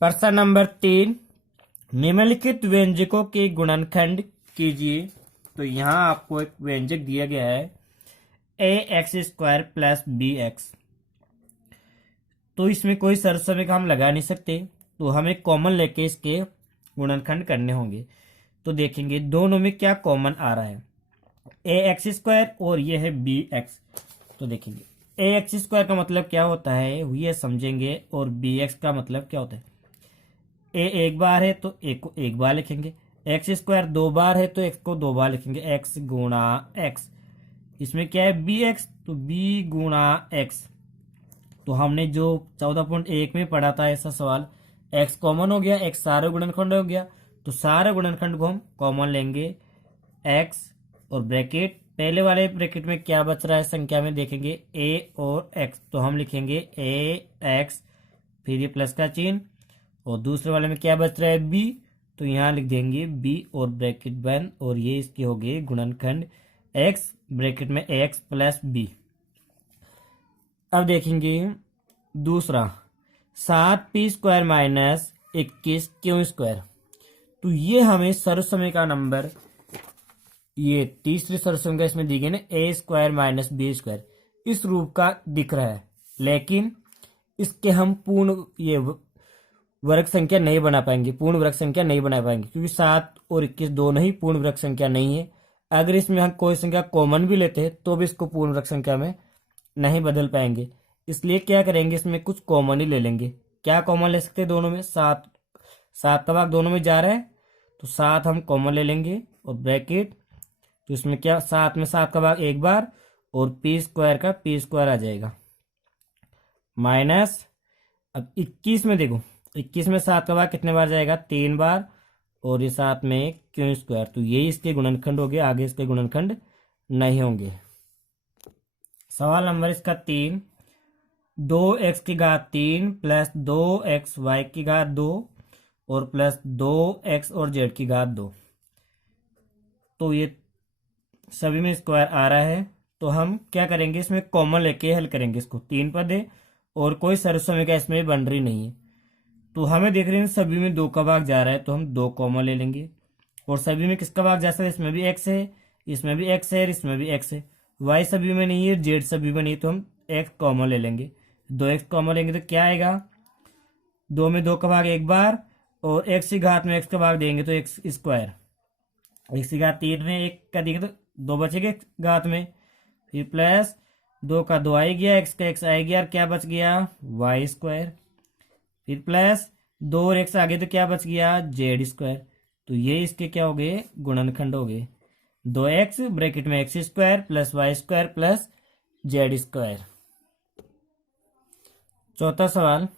प्रश्न नंबर 3, निम्नलिखित व्यंजकों के गुणनखंड कीजिए। तो यहाँ आपको एक व्यंजक दिया गया है ax² प्लस bx। तो इसमें कोई सरसमें का हम लगा नहीं सकते, तो हमें कॉमन लेके इसके गुणनखंड करने होंगे। तो देखेंगे दोनों में क्या कॉमन आ रहा है, ax² और ये है bx। तो देखेंगे ax² का मतलब क्या होता है ये समझेंगे, और bx का मतलब क्या होता है। a एक बार है तो a को एक बार लिखेंगे, x² दो बार है तो x को दो बार लिखेंगे, x गुणा x। इसमें क्या है bx, तो b गुणा x। तो हमने जो 14.1 में पढ़ा था ऐसा सवाल, x कॉमन हो गया, x सारे गुणनखंड हो गया, तो सारे गुणनखंड को हम कॉमन लेंगे, x और ब्रैकेट, पहले वाले ब्रैकेट में क्या बच रहा है संख्या में देखेंगे a और x, तो हम लिखेंगे ax, फिर ये प्लस का चिन्ह, और दूसरे वाले में क्या बच रहा है b, तो यहाँ लिख देंगे b और ब्रैकेट बंद, और ये इसके हो गए गुणनखंड x ब्रैकेट में ax प्लस b। अब देखेंगे दूसरा 7p² माइनस 21q²। तो ये हमें सर्वसमय का नंबर, ये तीसरी सर्वसमय का इसमें दी गई ना a² माइनस b², इस रूप का दिख रहा है, लेकिन इसके हम पूर्ण ये वर्ग संख्या नहीं बना पाएंगे, पूर्ण वर्ग संख्या नहीं बना पाएंगे, क्योंकि 7 और 21 दोनों ही पूर्ण वर्ग संख्या नहीं है। अगर इसमें हम कोई संख्या कॉमन भी लेते हैं तो भी इसको पूर्ण वर्ग संख्या में नहीं बदल पाएंगे। इसलिए क्या करेंगे, इसमें कुछ कॉमन ही ले लेंगे। क्या कॉमन ले सकते हैं दोनों में, 7 का भाग दोनों में जा रहा है, तो 7 हम कॉमन ले लेंगे, और ब्रैकेट, तो इसमें क्या 7 में 7 का भाग एक बार, और p² का p² आ जाएगा, माइनस। अब 21 में देखो, 21 में 7 का भाग कितने बार जाएगा, 3 बार, और ये 7 में q², तो यही इसके गुणनखंड हो गए, आगे इसके गुणनखंड नहीं होंगे। सवाल नंबर इसका 3, 2x³ प्लस 2xy² और प्लस 2x और z²। तो ये सभी में स्क्वायर आ रहा है, तो हम क्या करेंगे, इसमें कॉमन लेके हल करेंगे। इसको 3 पद है और कोई सर्वसमय का इसमें बन रही नहीं है, तो हमें देख रहे हैं सभी में 2 का भाग जा रहा है, तो हम 2 कॉमन ले लेंगे। और सभी में किसका भाग जा सकता है, इसमें भी x है, इसमें भी x है, और इसमें भी x है। y सभी में नहीं है, z सभी में नहीं, तो हम x कॉमन ले लेंगे। 2x कॉमन लेंगे तो क्या आएगा, 2 में 2 का भाग एक बार, और x की घात में x का भाग देंगे तो x²। x की घात 3 में 1 का देंगे तो 2 बचेगा घात में, फिर प्लस 2 का 2 आ गया, x का x आ गया, और क्या बच गया y², फिर प्लस 2 और x आगे तो क्या बच गया z²। तो ये इसके क्या हो गए, गुणनखंड हो गए, 2x ब्रैकेट में x² plus y² plus z²। चौथा सवाल,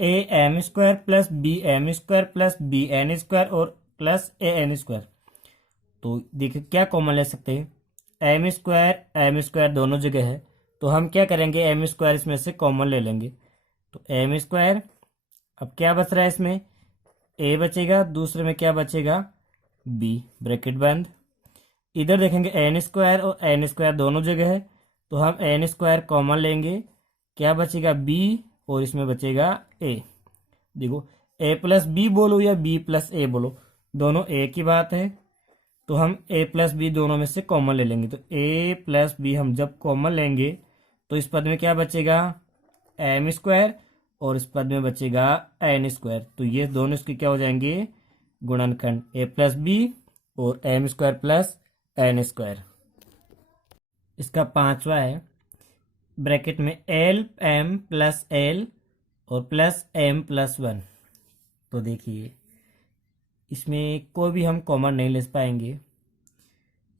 am² plus bm² plus bn² और प्लस an²। तो देखिए क्या कॉमन ले सकते हैं, m² दोनों जगह है, तो हम क्या करेंगे, m² इसमें से कॉमन ले लेंगे। तो m², अब क्या बच रहा है इसमें, a बचेगा, दूसरे में क्या बचेगा b, ब्रैकेट बंद। इधर देखेंगे n² और n² दोनों जगह है, तो हम n² कॉमन लेंगे, क्या बचेगा b, और इसमें बचेगा a। देखो a प्लस b बोलो या b प्लस a बोलो, दोनों एक ही बात है, तो हम a प्लस b दोनों में से कॉमन ले लेंगे। तो a प्लस b हम जब कॉमन लेंगे तो इस पद में क्या बचेगा m², और इस पद में बचेगा n²। तो ये दोनों इसके क्या हो जाएंगे, गुणनखंड, a प्लस b और m² प्लस n²। इसका 5वां है, ब्रैकेट में m प्लस l और प्लस m+1। तो देखिए इसमें कोई भी हम कॉमन नहीं ले पाएंगे,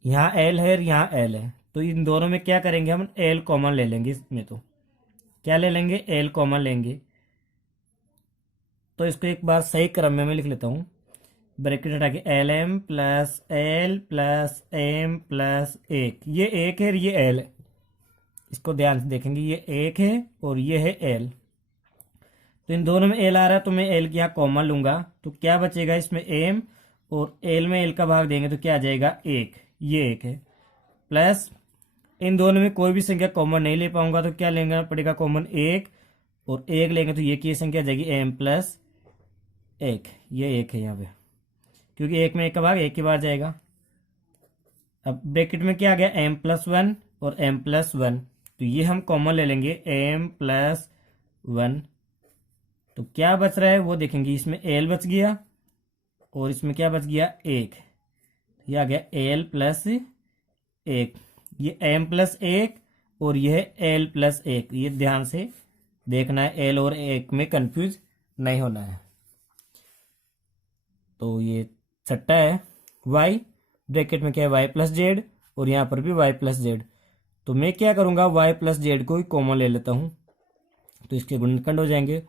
यहाँ l है और यहाँ l है, तो इन दोनों में क्या करेंगे, हम l कॉमन ले लेंगे। इसमें तो क्या ले लेंगे, l कॉमन लेंगे। तो इसको एक बार सही क्रम में मैं लिख लेता हूँ, ब्रैकेट हटा के lm plus l plus m plus 1, ये 1 है और ये l है, इसको ध्यान से देखेंगे, ये 1 है और ये है l। तो इन दोनों में l आ रहा है, तो मैं l की यहाँ कॉमन लूंगा, तो क्या बचेगा इसमें m, और l में l का भाग देंगे तो क्या आ जाएगा 1, ये 1 है, प्लस इन दोनों में कोई भी संख्या कॉमन नहीं ले पाऊंगा, तो क्या लेना पड़ेगा कॉमन 1, और 1 लेंगे तो ये की संख्या आ जाएगी m+1, ये 1 है यहाँ पे, क्योंकि 1 में 1 का भाग 1 ही बार जाएगा। अब ब्रैकेट में क्या आ गया, m+1 और m+1, तो ये हम कॉमन ले लेंगे m+1। तो क्या बच रहा है वो देखेंगे, इसमें l बच गया और इसमें क्या बच गया 1, ये आ गया l+1, ये m+1 और यह l+1, ये ध्यान से देखना है, l और 1 में कंफ्यूज नहीं होना है। तो ये छठा है y, ब्रैकेट में क्या है y+z और यहाँ पर भी y+z। तो मैं क्या करूँगा, y+z को ही कॉमन ले लेता हूँ, तो इसके गुणनखंड हो जाएंगे।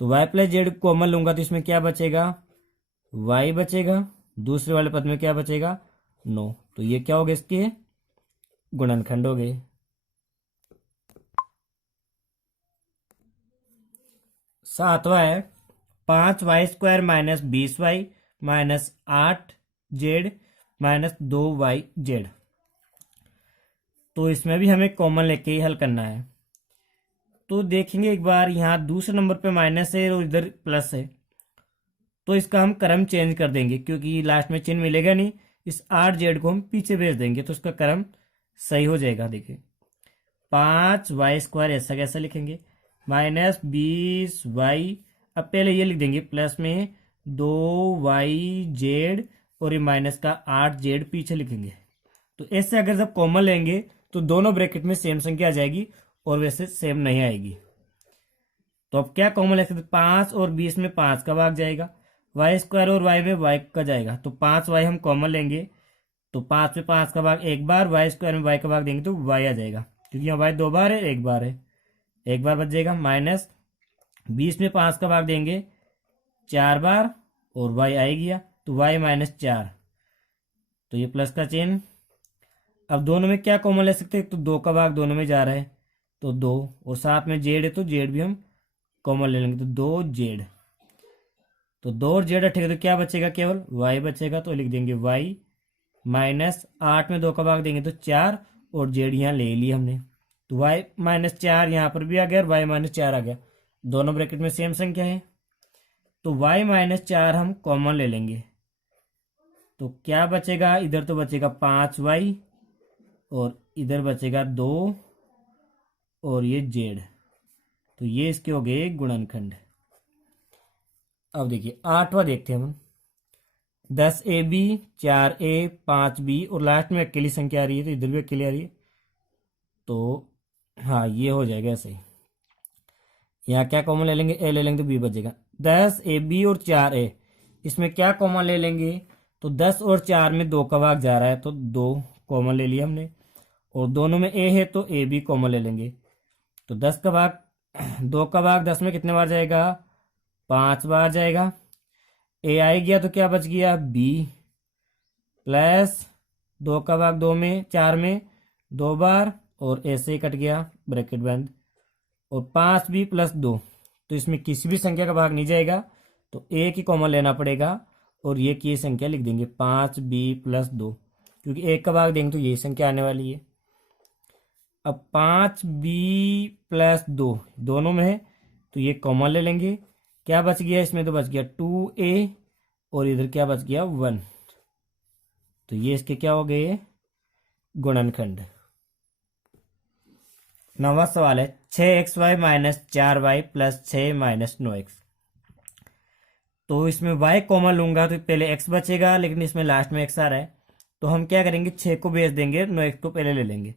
तो y+z कॉमन लूंगा तो इसमें क्या बचेगा, y बचेगा, दूसरे वाले पद में क्या बचेगा 9, तो ये क्या हो गए, इसके गुणनखंड हो गए। सातवां है 5y² - 20y - 8z - 2yz। तो इसमें भी हमें कॉमन लेके ही हल करना है। तो देखेंगे एक बार, यहाँ दूसरे नंबर पे माइनस है और इधर प्लस है, तो इसका हम क्रम चेंज कर देंगे, क्योंकि लास्ट में चिन्ह मिलेगा नहीं, इस 8z को हम पीछे भेज देंगे तो इसका क्रम सही हो जाएगा। देखिए 5y² ऐसा कैसा लिखेंगे, -20y, अब पहले ये लिख देंगे प्लस में 2yz और ये माइनस का 8z पीछे लिखेंगे। तो ऐसे अगर जब कॉमन लेंगे तो दोनों ब्रैकेट में सेम संख्या आ जाएगी और वैसे सेम नहीं आएगी। तो अब क्या कॉमन ले सकते, 5 और 20 में 5 का भाग जाएगा, y² और y में y का जाएगा, तो 5y हम कॉमन लेंगे, तो 5 में 5 का भाग एक बार, y² में y का भाग देंगे तो y आ जाएगा, क्योंकि यहाँ y 2 बार है, 1 बार है, 1 बार बच जाएगा। माइनस 20 में 5 का भाग देंगे 4 बार और y आ गया, तो y -4, तो ये प्लस का चिन्ह। अब दोनों में क्या कॉमन ले सकते हैं, तो 2 का भाग दोनों में जा रहा है, तो 2, और साथ में z है तो z भी हम कॉमन ले लेंगे, तो 2z, तो 2 और z हटेगा तो क्या बचेगा, केवल y बचेगा, तो लिख देंगे y -8 में 2 का भाग देंगे तो 4 और z यहाँ ले लिया हमने, तो y -4 यहाँ पर भी आ गया और y -4 आ गया, दोनों ब्रैकेट में सेम संख्या है, तो y -4 हम कॉमन ले लेंगे, तो क्या बचेगा, इधर तो बचेगा 5y और इधर बचेगा 2 और ये z, तो ये इसके हो गए गुणनखंड। अब देखिए 8वां देखते हैं हम, 10ab 4a 5b और लास्ट में अकेली संख्या आ रही है, तो इधर भी अकेली आ रही है, तो हाँ ये हो जाएगा ऐसे ही। यहाँ क्या कॉमन ले लेंगे, a ले लेंगे तो b बचेगा। 10ab और 4a, इसमें क्या कॉमन ले लेंगे, तो 10 और 4 में 2 का भाग जा रहा है, तो 2 कॉमन ले लिया हमने, और दोनों में a है तो a भी कॉमन ले लेंगे, तो 10 का भाग 2 का भाग 10 में कितने बार जाएगा, 5 बार जाएगा, a आ गया तो क्या बच गया b, प्लस 2 का भाग 2 में 4 में 2 बार और ऐसे ही कट गया ब्रैकेट बंद, और 5b + 2, तो इसमें किसी भी संख्या का भाग नहीं जाएगा, तो एक ही कॉमन लेना पड़ेगा और ये की संख्या लिख देंगे 5b + 2, क्योंकि एक का भाग देंगे तो यही संख्या आने वाली है। अब 5b + 2 दोनों में है तो ये कॉमन ले लेंगे, क्या बच गया इसमें, तो बच गया 2a और इधर क्या बच गया 1, तो ये इसके क्या हो गए गुणनखंड। 9वां सवाल है 6xy - 4y + 6 - 9x। तो इसमें y कॉमन लूंगा तो पहले x बचेगा, लेकिन इसमें लास्ट में x आ रहा है, तो हम क्या करेंगे 6 को भेज देंगे, 9x को पहले ले लेंगे,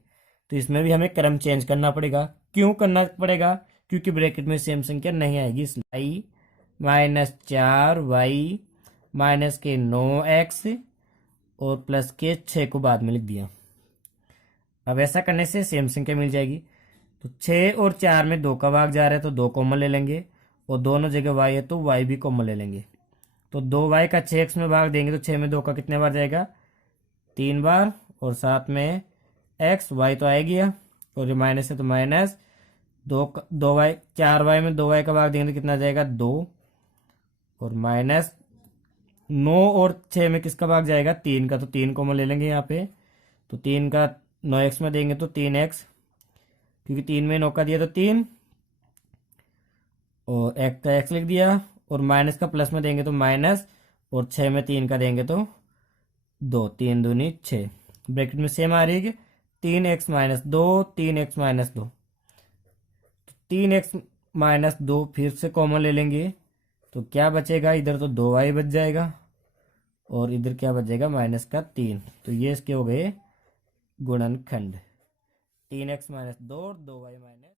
तो इसमें भी हमें क्रम चेंज करना पड़ेगा। क्यों करना पड़ेगा, क्योंकि ब्रैकेट में सेम संख्या नहीं आएगी, इसलिए -4y - 9x और प्लस के 6 को बाद में लिख दिया। अब ऐसा करने से सेम संख्या मिल जाएगी, तो 6 और 4 में 2 का भाग जा रहा है तो 2 कॉमन ले लेंगे, और दोनों जगह y है तो y भी कॉमन ले लेंगे, तो 2y का 6x में भाग देंगे तो 6 में 2 का कितने बार जाएगा 3 बार, और साथ में x, y तो आएगी और ये माइनस है तो माइनस 2y, 4y में 2y का भाग देंगे तो कितना जाएगा 2, और माइनस 9 और 6 में किसका भाग जाएगा 3 का, तो 3 कॉमन ले लेंगे यहाँ पे, तो 3 का 9x में देंगे तो 3x, क्योंकि 3 में 9 का दिया तो 3, और एक का एक्स लिख दिया, और माइनस का प्लस में देंगे तो माइनस, और 6 में 3 का देंगे तो 2, 3 दूनी 6, ब्रैकेट में सेम आ रही है 3x-2, 3x-2, 3x-2 फिर से कॉमन ले लेंगे तो क्या बचेगा, इधर तो 2y बच जाएगा और इधर क्या बचेगा माइनस का 3। तो ये इसके हो गए गुणनखंड 3x-2 और 2y-।